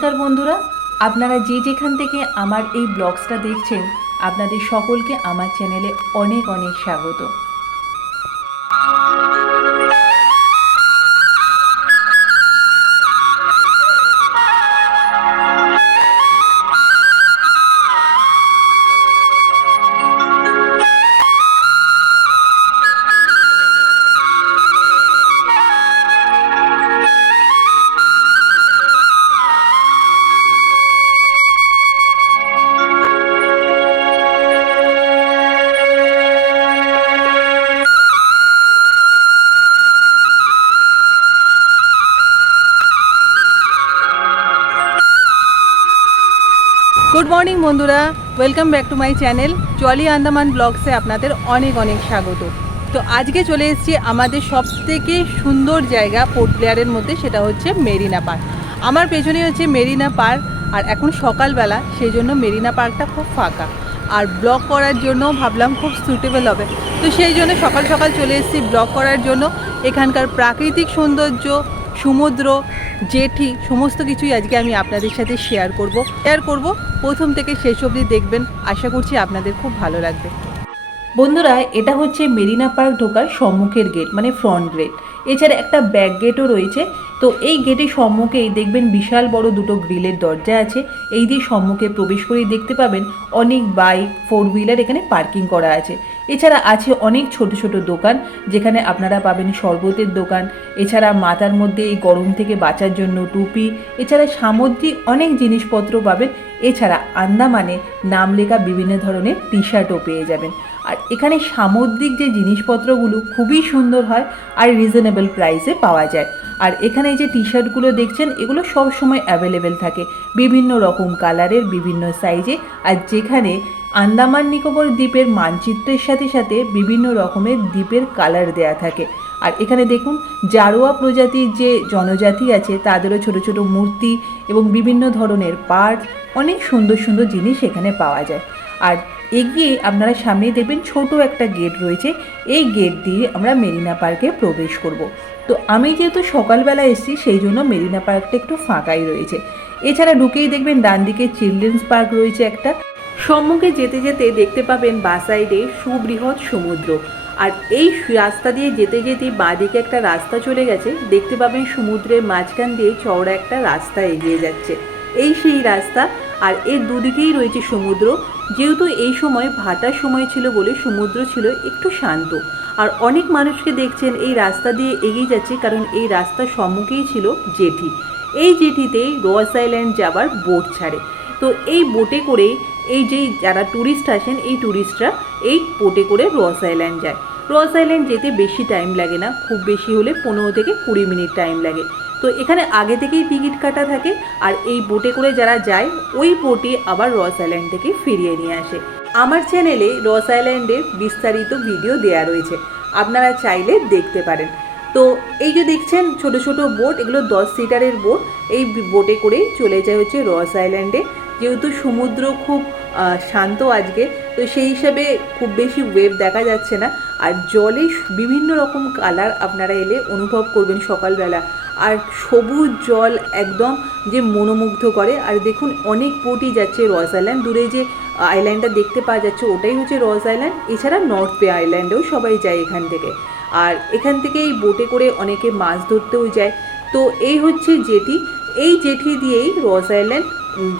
নমস্কার বন্ধুরা, আপনারা যে যেখান থেকে আমার এই ব্লগসটা দেখছেন, আপনাদের সকলকে আমার চ্যানেলে অনেক অনেক স্বাগত। বন্ধুরা welcome back to my channel jolly Andaman ব্লগসে আপনাদের অনেক অনেক স্বাগত। তো আজকে চলে এসেছি আমাদের সব থেকে সুন্দর জায়গা পোর্ট প্লেয়ারের মধ্যে, সেটা হচ্ছে মেরিনা পার্ক আমার পেছনে হচ্ছে মেরিনা পার্ক আর এখন সকালবেলা সেই জন্য মেরিনা পার্কটা খুব ফাঁকা। আর ব্লগ করার জন্য ভাবলাম খুব সুটেবল হবে। তো সেই জন্য সকাল সকাল চলে এসেছি ব্লগ করার জন্য। এখানকার প্রাকৃতিক সৌন্দর্য সমুদ্র, জেঠি, সমস্ত কিছুই আজকে আমি আপনাদের সাথে শেয়ার করব। শেয়ার করব, প্রথম থেকে শেষ অবধি দেখবেন। আশা করছি আপনাদের খুব ভালো লাগবে। বন্ধুরা, এটা হচ্ছে মেরিনা পার্ক ঢোকার সম্মুখের গেট মানে ফ্রন্ট গেট এছাড়া একটা ব্যাক গেটও রয়েছে। তো এই গেটের সম্মুখেই দেখবেন বিশাল বড় দুটো গ্রিলের দরজা আছে। এই দিয়ে সম্মুখে প্রবেশ করেই দেখতে পাবেন অনেক বাইক ফোর হুইলার এখানে পার্কিং করা আছে। এছাড়া আছে অনেক ছোট ছোট দোকান যেখানে আপনারা পাবেন শরবতের দোকান, এছাড়া মাথার মধ্যে এই গরম থেকে বাঁচার জন্য টুপি, এছাড়া সামুদ্রিক অনেক জিনিসপত্র পাবেন, এছাড়া আন্দামানে নাম লেখা বিভিন্ন ধরনের টি শার্টও পেয়ে যাবেন। আর এখানে সামুদ্রিক যে জিনিসপত্রগুলো খুবই সুন্দর হয় আর রিজনেবল প্রাইসে পাওয়া যায়। আর এখানে যে টি শার্টগুলো দেখছেন, এগুলো সব সময় অ্যাভেলেবেল থাকে। বিভিন্ন রকম কালারের বিভিন্ন সাইজে আর যেখানে আন্দামান নিকোবর দ্বীপের মানচিত্রের সাথে সাথে বিভিন্ন রকমের দ্বীপের কালার দেয়া থাকে। আর এখানে দেখুন, জারোয়া প্রজাতির যে জনজাতি আছে, তাদেরও ছোট ছোট মূর্তি এবং বিভিন্ন ধরনের পার্ট অনেক সুন্দর সুন্দর জিনিস এখানে পাওয়া যায়। আর এগিয়ে আপনারা সামনেই দেখবেন ছোট একটা গেট রয়েছে। এই গেট দিয়ে আমরা মেরিনা পার্কে প্রবেশ করব। তো আমি যেহেতু সকালবেলা এসেছি, সেই জন্য মেরিনা পার্কটা একটু ফাঁকাই রয়েছে। এছাড়া ঢুকেই দেখবেন ডান দিকে চিলড্রেন্স পার্ক রয়েছে একটা। সম্মুখে যেতে যেতে দেখতে পাবেন বা সাইডে সুবৃহৎ সমুদ্র। আর এই রাস্তা দিয়ে যেতে যেতে বাঁদিকে একটা রাস্তা চলে গেছে, দেখতে পাবেন সমুদ্রের মাঝখান দিয়ে চওড়া একটা রাস্তা এগিয়ে যাচ্ছে। এই সেই রাস্তা, আর এর দুদিকেই রয়েছে সমুদ্র। যেহেতু এই সময় ভাটার সময় ছিল বলে সমুদ্র ছিল একটু শান্ত। আর অনেক মানুষকে দেখছেন এই রাস্তা দিয়ে এগিয়ে যাচ্ছে কারণ এই রাস্তার সম্মুখেই ছিল জেঠি। এই জেঠিতেই রোয়াস আইল্যান্ড যাবার বোট ছাড়ে। তো এই বোটে করে এই যে যারা ট্যুরিস্ট আসেন, এই ট্যুরিস্টরা এই বোটে করে রস আইল্যান্ড যায়। রস আইল্যান্ড যেতে বেশি টাইম লাগে না, খুব বেশি হলে পনেরো থেকে কুড়ি মিনিট টাইম লাগে। তো এখানে আগে থেকেই টিকিট কাটা থাকে, আর এই বোটে করে যারা যায়, ওই বোটে আবার রস আইল্যান্ড থেকে ফিরিয়ে নিয়ে আসে। আমার চ্যানেলে রস আইল্যান্ডের বিস্তারিত ভিডিও দেয়া রয়েছে, আপনারা চাইলে দেখতে পারেন। তো এই যে দেখছেন, ছোট ছোট বোট এগুলো দশ সিটারের বোট এই বোটে করেই চলে যায় হচ্ছে রস আইল্যান্ডে যেহেতু সমুদ্র খুব শান্ত আজকে, তো সেই হিসাবে খুব বেশি ওয়েভ দেখা যাচ্ছে না। আর জলে বিভিন্ন রকম কালার আপনারা এলে অনুভব করবেন সকালবেলা। আর সবুজ জল একদম যে মনোমুগ্ধ করে। আর দেখুন, অনেক বোটই যাচ্ছে রস আইল্যান্ড দূরে যে আইল্যান্ডটা দেখতে পাওয়া যাচ্ছে, ওটাই হচ্ছে রস আইল্যান্ড এছাড়া নর্থ বে আইল্যান্ডেও সবাই যায় এখান থেকে। আর এখান থেকে এই বোটে করে অনেকে মাছ ধরতেও যায়। তো এই হচ্ছে জেটি। এই জেঠি দিয়েই রস আইল্যান্ড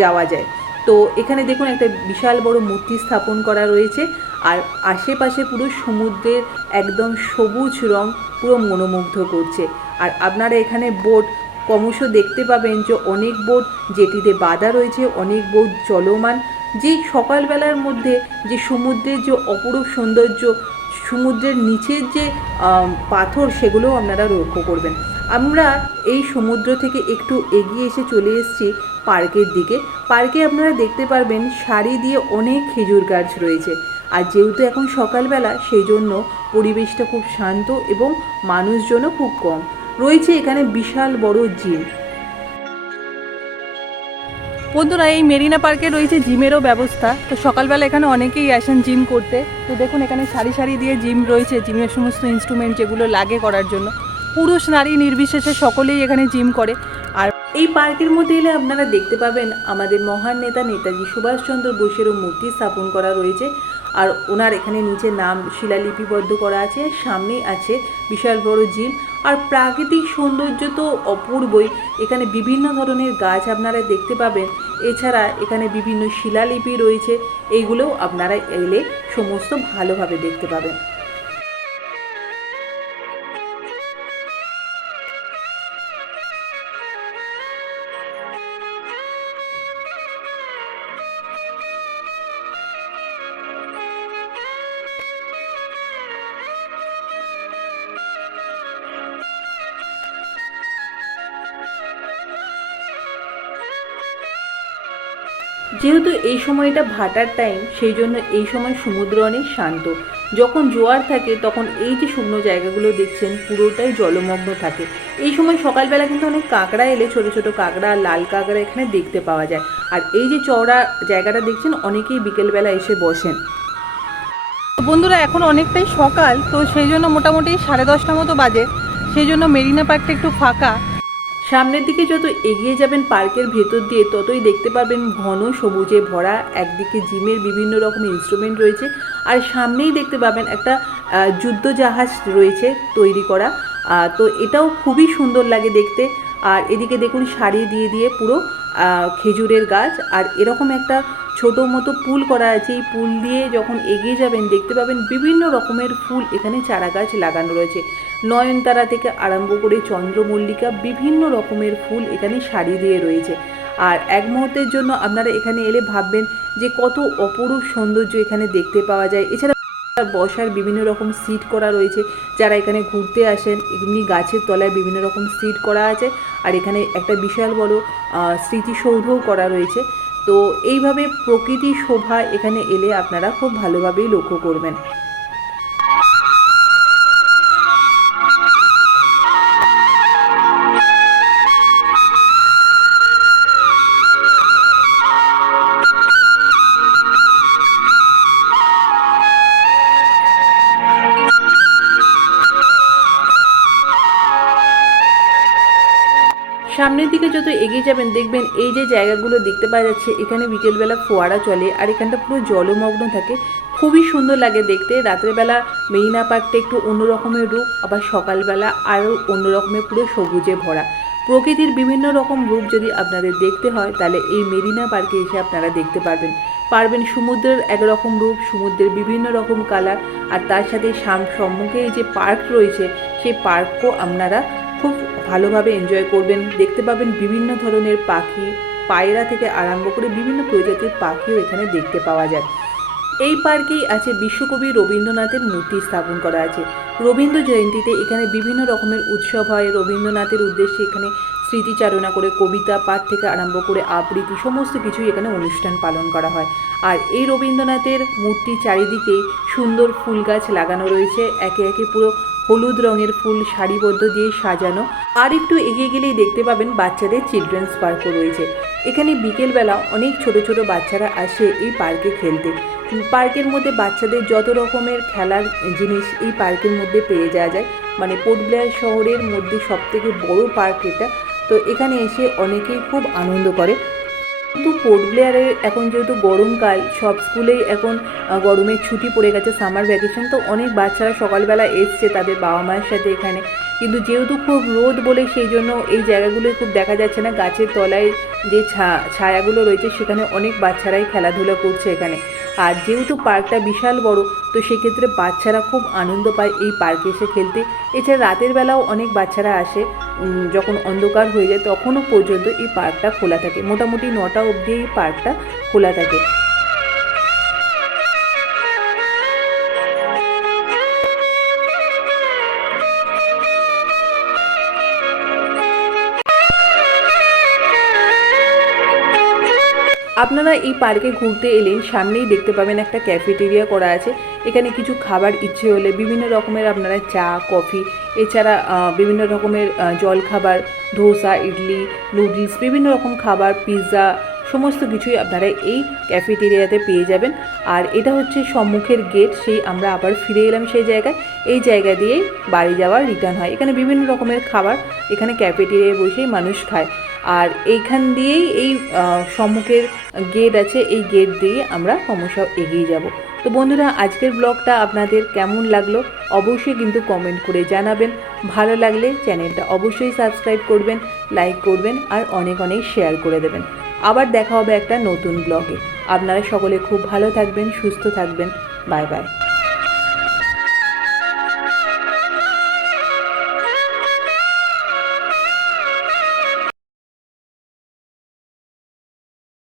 যাওয়া যায়। তো এখানে দেখুন একটা বিশাল বড় মূর্তি স্থাপন করা রয়েছে আর আশেপাশে পুরো সমুদ্রের একদম সবুজ রং পুরো মনোমুগ্ধ করছে। আর আপনারা এখানে বোট, ক্রমশ দেখতে পাবেন যে অনেক বোট যেটিতে বাঁধা রয়েছে, অনেক বোট চলমান। যে সকালবেলার মধ্যে যে সমুদ্রের যে অপরূপ সৌন্দর্য, সমুদ্রের নিচের যে পাথর সেগুলোও আপনারা লক্ষ্য করবেন। আমরা এই সমুদ্র থেকে একটু এগিয়ে এসে চলে এসেছি পার্কের দিকে। পার্কে আপনারা দেখতে পারবেন সারি দিয়ে অনেক খেজুর গাছ রয়েছে। আর যেহেতু এখন সকালবেলা সেই জন্য পরিবেশটা খুব শান্ত এবং মানুষজনও খুব কম। রয়েছে এখানে বিশাল বড় জিম। বন্ধুরা, এই মেরিনা পার্কে রয়েছে জিমেরও ব্যবস্থা। তো সকালবেলা এখানে অনেকেই আসেন জিম করতে। তো দেখুন, এখানে সারি সারি দিয়ে জিম রয়েছে, জিমের সমস্ত ইনস্ট্রুমেন্ট যেগুলো লাগে করার জন্য। পুরুষ নারী নির্বিশেষে সকলেই এখানে জিম করে। আর এই পার্কের মধ্যে এলে আপনারা দেখতে পাবেন আমাদের মহান নেতা নেতাজি সুভাষচন্দ্র বোসেরও মূর্তি স্থাপন করা রয়েছে। আর ওনার এখানে নিচে নাম শিলালিপিবদ্ধ করা আছে, সামনেই আছে বিশাল বড় জিম। আর প্রাকৃতিক সৌন্দর্য তো অপূর্বই। এখানে বিভিন্ন ধরনের গাছ আপনারা দেখতে পাবেন। এছাড়া এখানে বিভিন্ন শিলালিপি রয়েছে। এইগুলোও আপনারা এলে সমস্ত ভালোভাবে দেখতে পাবেন। যেহেতু এই সময়টা ভাটার টাইম সেই জন্য এই সময় সমুদ্র অনেক শান্ত। যখন জোয়ার থাকে, তখন এই যে শুকনো জায়গাগুলো দেখছেন, পুরোটাই জলমগ্ন থাকে। এই সময় সকালবেলা কিন্তু অনেক কাঁকড়া এলে, ছোট ছোট কাঁকড়া, লাল কাঁকড়া এখানে দেখতে পাওয়া যায়। আর এই যে চওড়া জায়গাটা দেখছেন, অনেকেই বিকেলবেলা এসে বসেন। বন্ধুরা, এখন অনেকটাই সকাল, তো সেই জন্য মোটামুটি সাড়ে দশটা মতো বাজে। সেই জন্য মেরিনা পার্কটা একটু ফাঁকা। সামনের দিকে যত এগিয়ে যাবেন পার্কের ভেতর দিয়ে, ততই দেখতে পাবেন ঘন সবুজে ভরা, একদিকে জিমের বিভিন্ন রকম ইনস্ট্রুমেন্ট রয়েছে, আর সামনেই দেখতে পাবেন একটা যুদ্ধ জাহাজ রয়েছে তৈরি করা। তো এটাও খুবই সুন্দর লাগে দেখতে। আর এদিকে দেখুন শাড়ি দিয়ে দিয়ে পুরো খেজুরের গাছ। আর এরকম একটা ছোট মতো পুল করা আছে, এই পুল দিয়ে যখন এগিয়ে যাবেন, দেখতে পাবেন বিভিন্ন রকমের ফুল এখানে চারা গাছ লাগানো রয়েছে। নয়নতারা থেকে আরম্ভ করে চন্দ্রমল্লিকা বিভিন্ন রকমের ফুল এখানে সারি দিয়ে রয়েছে। আর এক মুহূর্তের জন্য আপনারা এখানে এলে ভাববেন যে কত অপরূপ সৌন্দর্য এখানে দেখতে পাওয়া যায়। এছাড়া বসার বিভিন্ন রকম সিট করা রয়েছে। যারা এখানে ঘুরতে আসেন, এমনি গাছের তলায় বিভিন্ন রকম সিট করা আছে। আর এখানে একটা বিশাল বড় স্মৃতিসৌধও করা রয়েছে। তো এইভাবে প্রকৃতি শোভা এখানে এলে আপনারা খুব ভালোভাবেই লক্ষ্য করবেন। সামনের দিকে যত এগিয়ে যাবেন, দেখবেন এই যে জায়গাগুলো দেখতে পাওয়া যাচ্ছে, এখানে বিকেলবেলা ফোয়ারা চলে আর এখানটা পুরো জলমগ্ন থাকে। খুবই সুন্দর লাগে দেখতে। রাত্রেবেলা মেরিনা পার্কটা একটু অন্যরকমের রূপ, আবার সকালবেলা আরও অন্যরকমের পুরো সবুজে ভরা। প্রকৃতির বিভিন্ন রকম রূপ যদি আপনাদের দেখতে হয়, তাহলে এই মেরিনা পার্কে এসে আপনারা দেখতে পারবেন। পারবেন সমুদ্রের একরকম রূপ, সমুদ্রের বিভিন্ন রকম কালার আর তার সাথে সাম সম্মুখে এই যে পার্ক রয়েছে, সেই পার্কও আপনারা ভালোভাবে এনজয় করবেন। দেখতে পাবেন বিভিন্ন ধরনের পাখি, পায়রা থেকে আরম্ভ করে বিভিন্ন প্রজাতির পাখিও এখানে দেখতে পাওয়া যায়। এই পার্কেই আছে বিশ্বকবি রবীন্দ্রনাথের মূর্তি স্থাপন করা আছে। রবীন্দ্র জয়ন্তীতে এখানে বিভিন্ন রকমের উৎসব হয়। রবীন্দ্রনাথের উদ্দেশ্যে এখানে স্মৃতিচারণা করে, কবিতা পাঠ থেকে আরম্ভ করে, আবৃত্তি, সমস্ত কিছুই এখানে অনুষ্ঠান পালন করা হয়। আর এই রবীন্দ্রনাথের মূর্তি চারিদিকেই সুন্দর ফুল গাছ লাগানো রয়েছে। একে একে পুরো হলুদ রঙের ফুল সারিবদ্ধ দিয়ে সাজানো। আর একটু এগিয়ে গেলেই দেখতে পাবেন বাচ্চাদের চিলড্রেন্স পার্কও রয়েছে। এখানে বিকেলবেলা অনেক ছোট ছোট বাচ্চারা আসে এই পার্কে খেলতে। পার্কের মধ্যে বাচ্চাদের যত রকমের খেলার জিনিস এই পার্কের মধ্যে পেয়ে যাওয়া যায়। মানে পোর্ট শহরের মধ্যে সবথেকে বড় পার্ক এটা। তো এখানে এসে অনেকেই খুব আনন্দ করে। কিন্তু পোর্ট ব্লেয়ারে এখন যেহেতু গরমকাল, সব স্কুলেই এখন গরমের ছুটি পড়ে গেছে সামার ভ্যাকেশন তো অনেক বাচ্চারা সকালবেলা এসছে তাদের বাবা মায়ের সাথে এখানে। কিন্তু যেহেতু খুব রোদ বলে সেই জন্য এই জায়গাগুলো খুব দেখা যাচ্ছে না, গাছের তলায় যে ছা, ছায়াগুলো রয়েছে সেখানে অনেক বাচ্চারাই খেলাধুলা করছে এখানে। আর যেহেতু পার্কটা বিশাল বড়, তো সেক্ষেত্রে বাচ্চারা খুব আনন্দ পায় এই পার্কে এসে খেলতে। এছাড়া রাতের বেলাও অনেক বাচ্চারা আসে। যখন অন্ধকার হয়ে যায় তখনও পর্যন্ত এই পার্কটা খোলা থাকে। মোটামুটি নটা অবধি এই পার্কটা খোলা থাকে। আপনারা এই পার্কে ঘুরতে এলেন, সামনেই দেখতে পাবেন একটা ক্যাফেটেরিয়া করা আছে। এখানে কিছু খাবার ইচ্ছে হলে বিভিন্ন রকমের আপনারা চা, কফি, এছাড়া বিভিন্ন রকমের জল খাবার ধোসা, ইডলি, নুডলস, বিভিন্ন রকম খাবার, পিৎজা, সমস্ত কিছুই আপনারা এই ক্যাফেটেরিয়াতে পেয়ে যাবেন। আর এটা হচ্ছে সম্মুখের গেট সেই আমরা আবার ফিরে এলাম সেই জায়গায়। এই জায়গা দিয়েই বাড়ি যাওয়ার রিটার্ন হয়। এখানে বিভিন্ন রকমের খাবার এখানে ক্যাফেটেরিয়ায় বসেই মানুষ খায়। আর এইখান দিয়েই এই সম্মুখের গেট আছে, এই গেট দিয়ে আমরা ক্রমশ এগিয়ে যাব। তো বন্ধুরা, আজকের ব্লগটা আপনাদের কেমন লাগল অবশ্যই কিন্তু কমেন্ট করে জানাবেন। ভালো লাগলে চ্যানেলটা অবশ্যই সাবস্ক্রাইব করবেন লাইক করবেন আর অনেক অনেক শেয়ার করে দেবেন। আবার দেখা হবে একটা নতুন ব্লগে। আপনারা সকলে খুব ভালো থাকবেন, সুস্থ থাকবেন। Bye bye